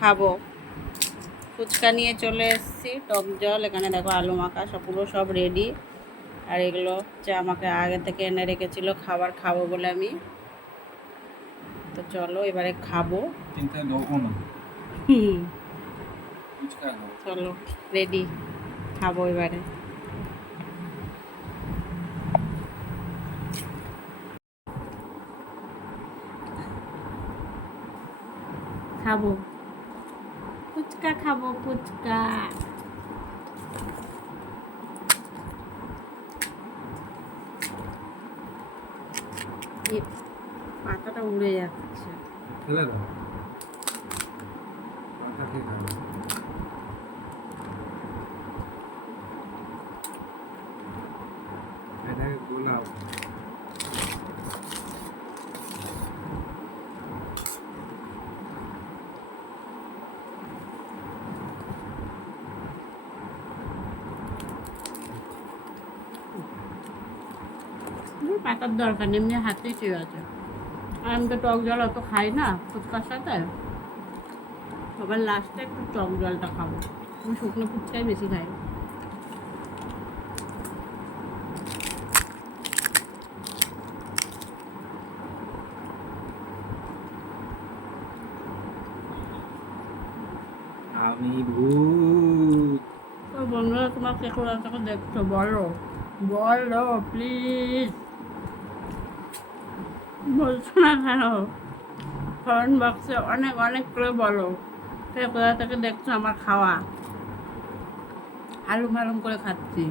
খাবো। ফুচকা নিয়ে চলে এসেছি, টক জল, এখানে দেখো আলু মাখা সব রেডি। আর এগুলো হচ্ছে আমাকে আগে থেকে এনে রেখেছিল খাবার খাবো বলে আমি। তো চলো এবারে খাবো। চলো রেডি, খাবো এবারে। খাবো ফুচকা, খাবো ফুচকা। পাতাটা উড়ে যাচ্ছে। ফেলে দাও, পাতা খেয়ে খাবে। এটাকে গোলাও। পাতার দরকার নেই, এমনি হাতেই ঠিক আছে। আর আমি তো টক জল অত খাই না ফুচকার সাথে, আবার লাস্টে একটু টক জলটা খাবো। আমি শুকনো ফুচকাই বেশি খাই। আমি ভূত। তো বন্ধুরা, তোমার কে কোথা থেকে দেখছো বলো, বলো প্লিজ। বলছো না কেন? কমেন্ট বক্সে অনেক অনেক করে বলো কে কোথা থেকে দেখছো আমার খাওয়া। আলু মালুম করে খাচ্ছি।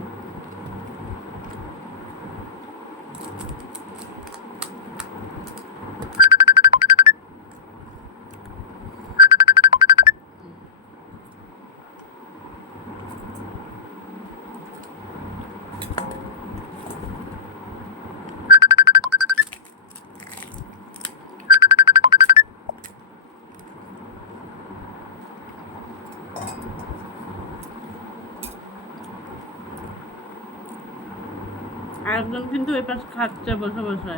একজন কিন্তু ওই পাশে খাচ্ছে বসে বসে,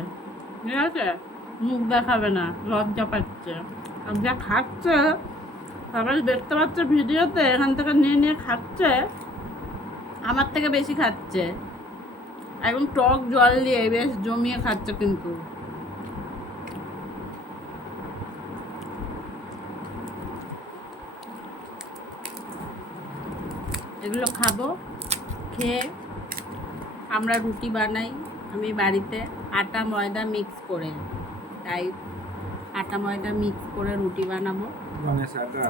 ঠিক আছে? মুখ দেখাবে না, লজ্জা পাচ্ছে। আর যা খাচ্ছে সবাই দেখতে পাচ্ছে ভিডিওতে, এখান থেকে নিয়ে নিয়ে খাচ্ছে, আমার থেকে বেশি খাচ্ছে। একদম টক জল দিয়ে বেশ জমিয়ে খাচ্ছে। কিন্তু এগুলো খাবো, খেয়ে আমরা রুটি বানাই আমি বাড়িতে আটা ময়দা মিক্স করে। তাই আটা ময়দা মিক্স করে রুটি বানাবো। গণেশ আটা,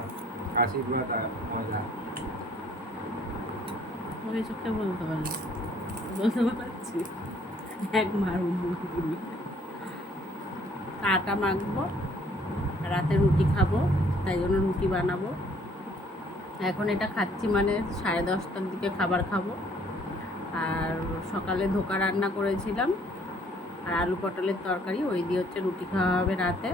আশীর্বাদ আর ময়দা। ওই চোখে বলতে পারলো, বলতে পারছি এক মারুন। আটা মাখবো, রাতে রুটি খাবো, তাই জন্য রুটি বানাবো। এখন এটা খাচ্ছি মানে 10:30টার দিকে খাবার খাবো। আর সকালে ধোকা রান্না করেছিলাম আর আলু পটলের তরকারি, ওই দিয়ে হচ্ছে রুটি খাওয়া হবে রাতে।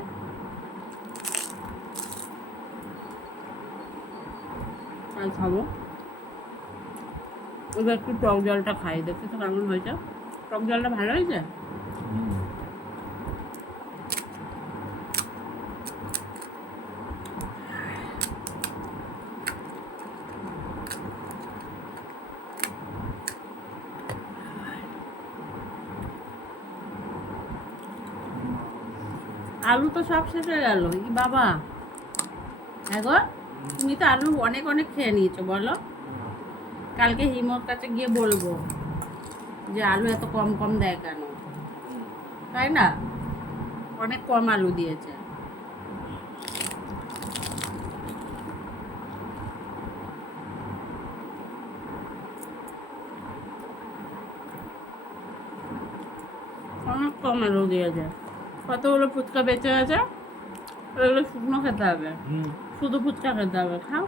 তাই খাবো। এবার একটু টক জলটা খাই, দেখছি তো কেমন হয়েছে। টক জলটা ভালো হয়েছে। আলু তো সব শেষ হয়ে গেল, ই বাবা। এখন তুমি তো আলু অনেক অনেক খেয়ে নিয়েছো, বলো। কালকে হিমোর কাছে গিয়ে বলবো যে আলু এত কম কম দেয় কেন, তাই না? অনেক কম আলু দিয়েছে। অনেক কম আলু দিয়েছে। কতগুলো ফুচকা বেঁচে গেছে, ওগুলো শুকনো খেতে হবে, শুধু ফুচকা খেতে হবে। খাও।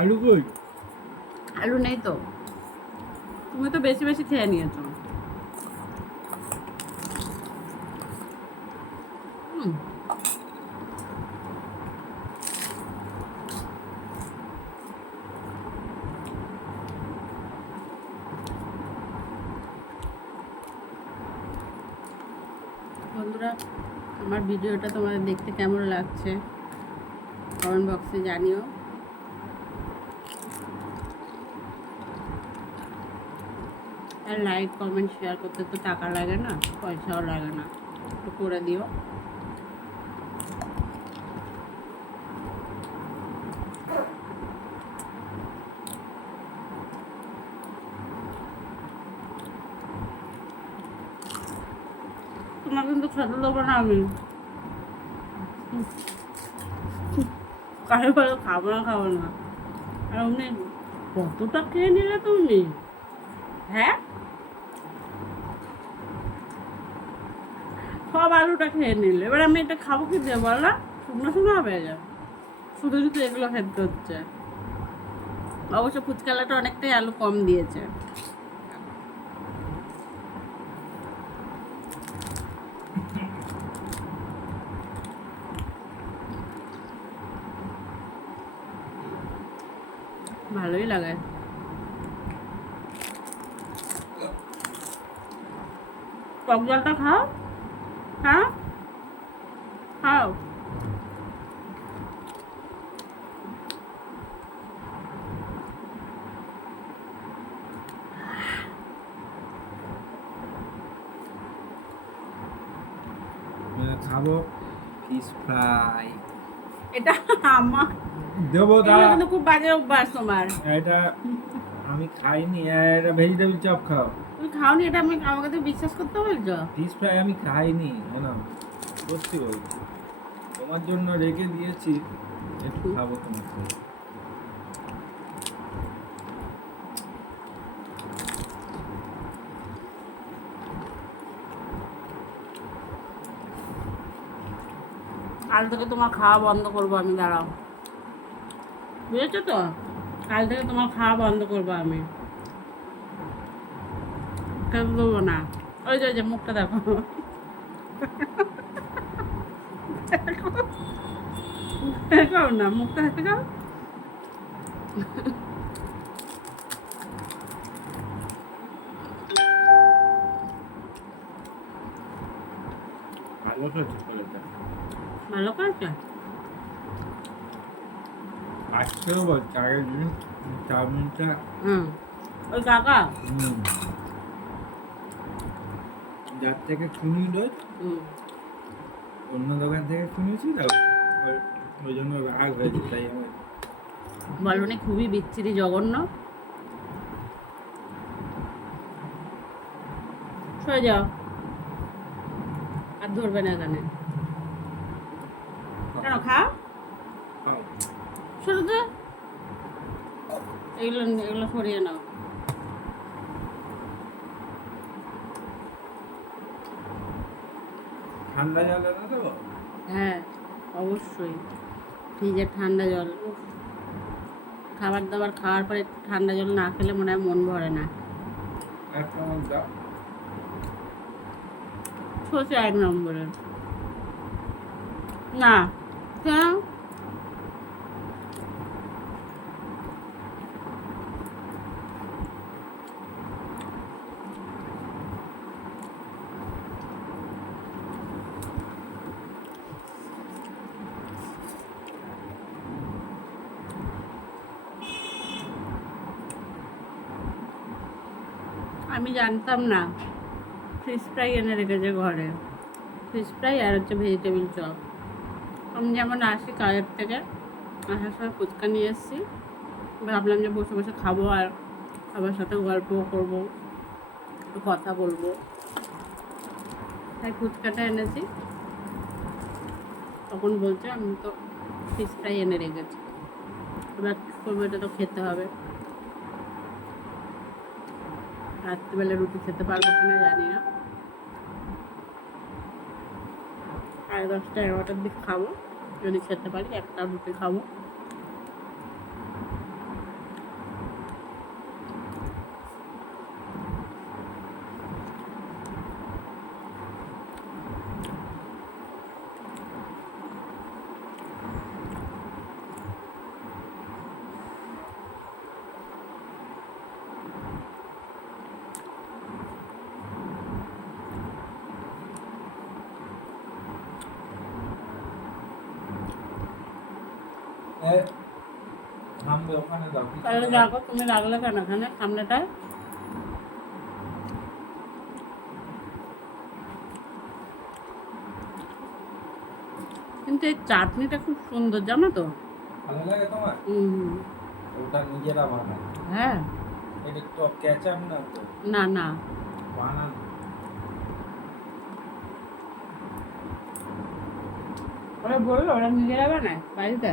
আলু কই? আলু নেই তো, তুমি তো বেশি বেশি খেয়ে নিয়েছো। বন্ধুরা, আমার ভিডিওটা তোমাদের দেখতে কেমন লাগছে কমেন্ট বক্সে জানিও। আর লাইক কমেন্ট শেয়ার করতে তো টাকা লাগে না, পয়সাও লাগে না, একটু করে দিও। তোমার কিন্তু খেতে দেবো না আমি, কারে বলে খাবো না। আর অমনি কতটা খেয়ে নিলে তুমি? হ্যাঁ, সব আলুটা খেয়ে নিলে, এবার আমি এটা খাবো কি দিয়ে বল না? শুকনো হবে যা, শুধু শুধু এগুলো খেতে হচ্ছে। অবশ্য ফুচকালাটা অনেকটাই আলু কম দিয়েছে। ভালোই লাগে। টক জলটা খাও, হ্যাঁ খাও। খাবো ফিশ ফ্রাই। এটা আমার দেবো এগুলো দাঁড়া, কিন্তু খুব বাজে অভ্যাস তোমার। এটা আমি খাইনি, এটা ভেজিটেবল চপ খাও। তুমি খাওনি, এটা আমাকে তো বিশ্বাস করতে বলছো? ফিশ ফ্রাই আমি খাইনি, না সত্যি বলছি, তোমার জন্য রেখে দিয়েছি, একটু খাবো তোমার সাথে। কাল থেকে তোমার খাওয়া বন্ধ করবো আমি, দাঁড়াও, বুঝেছো তো? কাল থেকে তোমার খাওয়া বন্ধ করবো আমি, খেতে দেবো না। ওই যে মুখটা দেখো, দেখাও না, মুখটা দেখাও। ভালো খেয়েছো ছেলেটা। ভালো করেছে। আজকেও বলছে আগের দিন চাউমিনটা ওই কাকা যার থেকে কিনি রোজ অন্য দোকান থেকে কিনেছি তো, ওই জন্য রাগ হয়েছে, তাই আমি বলনি খুবই বিচ্ছিরি, জঘন্য। সরে যাও, আর ধরবে না এখানে। কেন খাও? খাও। সরে তো, এগুলো সরিয়ে নাও। ঠান্ডা জল এনে দেবো? হ্যাঁ অবশ্যই, ফ্রিজের ঠান্ডা জল। উফ, খাবার দাবার খাওয়ার পরে একটু ঠান্ডা জল না খেলে মনে হয় মন ভরে না। এক চামচ দাও। সোজা 1 নম্বরে না, কেন? আমি জানতাম না ফিশ ফ্রাই এনে রেখেছে ঘরে, ফিশ ফ্রাই আর হচ্ছে ভেজিটেবিল চপ। আমি যেমন আসি কাজের থেকে, আসার সময় ফুচকা নিয়ে এসেছি, ভাবলাম যে বসে বসে খাবো আর সবার সাথে গল্পও করবো, একটু কথা বলবো, তাই ফুচকাটা এনেছি। তখন বলছে আমি তো ফিশ ফ্রাই এনে রেখেছি, এবার করবো, এটা তো খেতে হবে। রাত্রিবেলা রুটি খেতে পারবো কিনা জানি না, 10:30-11টার দিকে খাবো, যদি খেতে পারি একটা রুটি খাবো। থামবে ওখানে দাও কিছু তাহলে না। দেখো তুমি লাগলে কেন এখানে সামনেটায়? কিন্তু এই চাটনিটা খুব সুন্দর জানো তো। ভালো লাগে তোমার? হুম। ওটা নিজেরা বানায়। হ্যাঁ। এটা একটু কেচাপ না তো না না, বানানো। ওরা বললো ওরা নিজেরা বানায় বাড়িতে।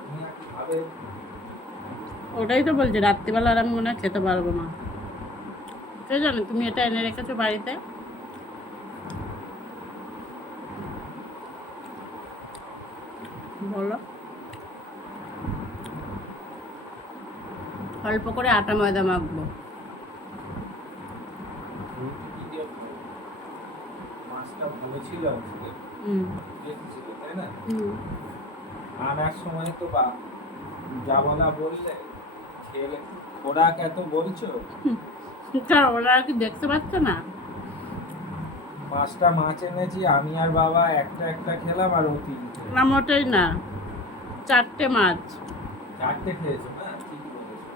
তুমি আর খাবে? ওটাই তো বলছি, রাত্রিবেলা আর আমি মনে হয় খেতে পারবো না। কে জানে তুমি এটা এনে রেখেছো বাড়িতে। বলো। অল্প করে আটা ময়দা মাখবো। রুটি কি দিয়ে খাবে? মাছটা ভালো ছিল আজকে। হুম দেখেছিল তাই না? হুম। আনার সময় তো যাবো না বললে ছেলে খোরাক এত বলছো। তা ওরা কি দেখতে পাচ্ছে না? 5টা মাছ এনেছি আমি আর বাবা একটা একটা খেলাম আর ও 3টে। না মোটেই না, 4টে মাছ। 4টে খেয়েছো না? ঠিকই বলেছো।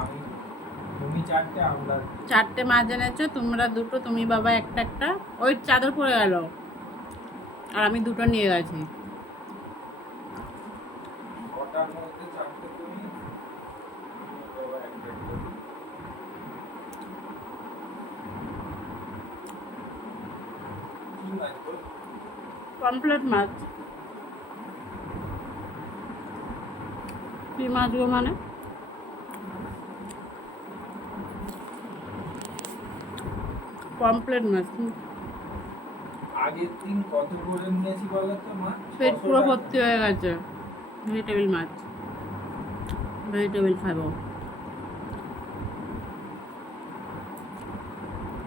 আমি তুমি 4টে আমরা 4টে মাছ এনেছো, তোমরা দুটো, তুমি বাবা একটা একটা। ওই চাদর পড়ে গেল আর আমি দুটো নিয়ে গেছি। 6টার মধ্যে 4টে তুমি বাবা একটা একটা। কি মাছ বল? কমপ্লিট মাছ। কি মাছ গো মানে? কমপ্লিট মাছ। আগের দিন কত করে নিয়েছি বলো তো মা? পেট 600 পুরো টাকা। ভর্তি হয়ে গেছে। ভেজিটেবিল মাছ, ভেজিটেবিল খাবো।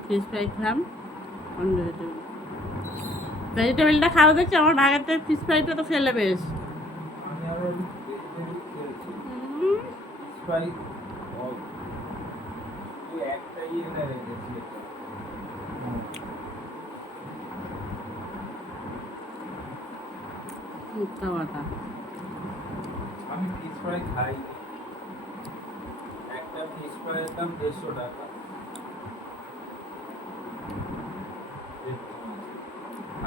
ফিশ ফ্রাই খেলাম, ভেজিটেবিল। ভেজিটেবিলটা খাওয়া দেখছি, আমার ভাগের থেকে ফিশ ফ্রাইটা তো ফেলে বেশ। আমি আবার ভেজিটেবল খেয়েছি। উম, ফ্রাই তুই একটাই এনে রেখেছি এটা। মিথ্যা কথা। আমি ফিশ ফ্রাই খাইনি। একটা ফিশ ফ্রাইয়ের দাম 150 টাকা।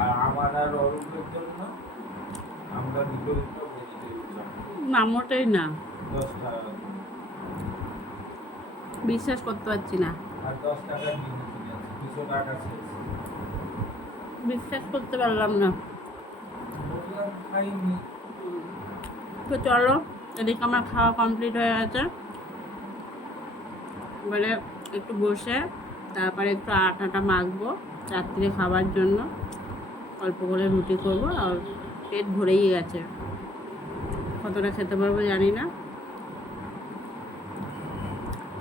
আর আমার আর অরূপের জন্য আমরা দুটো দুটো ভেজিটেবল চাই। না মোটেই না, 10 টাকা বিশ্বাস করতে পারছি না। আর 10 টাকা নিয়ে কিনেছি 200 টাকা শেষ। বিশ্বাস করতে পারলাম না। বললাম খাইনি। তো চলো, এদিকে আমার খাওয়া কমপ্লিট হয়ে গেছে। এবারে একটু বসে তারপরে একটু আটাটা মাখবো রাত্রে খাবার জন্য। অল্প করে রুটি করবো আর পেট ভরেই গেছে। কতটা খেতে পারবো জানি না।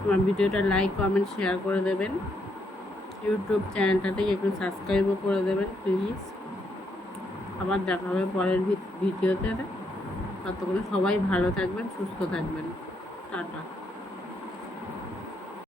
আমার ভিডিওটা লাইক কমেন্ট শেয়ার করে দেবেন। ইউটিউব চ্যানেলটাতে একটু সাবস্ক্রাইবও করে দেবেন প্লিজ। আবার দেখা হবে পরের ভিডিওতে। ততক্ষণে সবাই ভালো থাকবেন, সুস্থ থাকবেন। টাটা।